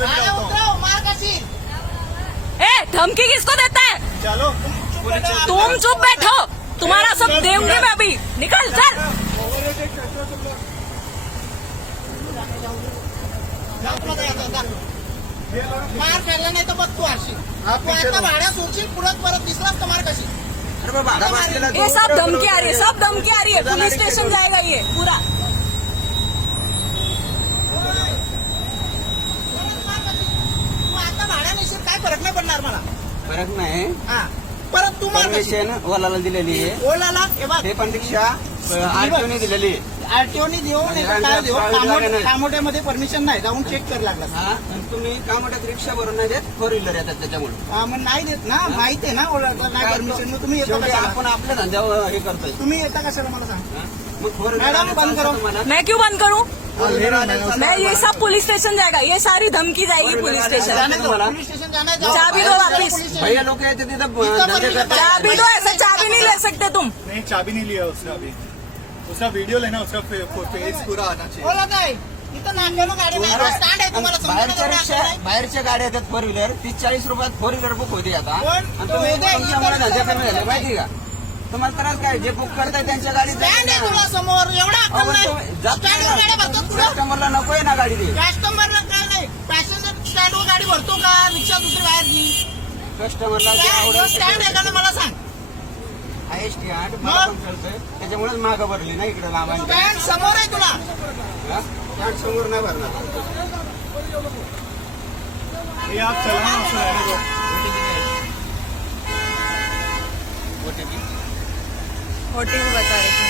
से भी डालता हूँ। ए धमकी किसको देता है? चलो तुम चुप बैठो, तुम्हारा सब देंगे मैं अभी। निकल चल। मार खाल्ला नाही तर बघ तू अशी तू आता भाड्या सोडशील पुढं परत दिसलास तर मार कशी ये सब धमकी आ रही है, सब धमकी आ रही है। पुलिस स्टेशन जाएगा ये पूरा। तू आता भाड्या नेशील काय फरक नाही पडणार मला फरक नाही. हा परत तू मार कशी परमिशन ओलाला दिलेली आहे. ओलाला हे बघ हे पण रिक्षा आरटीओने दिलेली आहे. आरटीओनी देऊ नाही तर काय देऊ कामोड्यामध्ये परमिशन नाही जाऊन चेक कर लागला हा, आणि तुम्ही कामोट्यात रिक्षा भरून नाही देत, फोर व्हीलर येतात त्याच्यामुळे. मग नाही देत ना माहिती आहे ना ओलाला नाही परमिशन तुम्ही येता शेवटी कशाला आपण आपल्या धंद्यावर हे करतोय. तुम्ही येता कशाला मला सांग हा? मग फोर मॅडम, बंद करो. मैं क्यों बंद करूं? मैं ये सब पुलिस स्टेशन जाएगा, ये सारी धमकी जाएगी पुलिस स्टेशन। जाने दो पुलिस स्टेशन जाना है चाबी दो वापिस। भैया लोक येते तिथं धंदे करतात. चाबी दो, ऐसा चाबी नहीं ले सकते तुम। नहीं चाबी नहीं लिया उसने अभी. उसका वीडियो लेना, उसका फेस पूरा आना चाहिए. बोला काय इथं नाक्यानं गाडी नाही स्टँड आहे तुम्हाला बाहेरच्या रिक्षा समजून बाहेरच्या गाड्या येतात फोर व्हीलर 30-40 रुपयात फोर व्हीलर बुक होती आता. पण आणि तुम्ही उद्या तुमच्यामुळे इथं धंदे कमी झाले माहिती का? तुम्हाला त्रास काय? जे बुक करताय त्यांच्या गाडीत स्टँड आहे तुला समोर एवढा अक्कल नाही स्टँडवर गाडी भरतो तुला कस्टमरला नकोय ना गाडी ती. कस्टमरला काय नाही पॅसेंजर स्टँडवर गाडी भरतो का रिक्षा दुसरी बाहेरची कस्टमरला जे स्टँड आहे आवडेल का नाही मला सांग आहे स्टँड मला पण कळतंय. त्याच्यामुळेच मागं भरली ना इकडे लांब आणि स्टँड समोर आहे तुला स्टँड समोर नाही भरणार. ये आप चलाना, उसको रहने दो. ओटीपी बता रहे थे।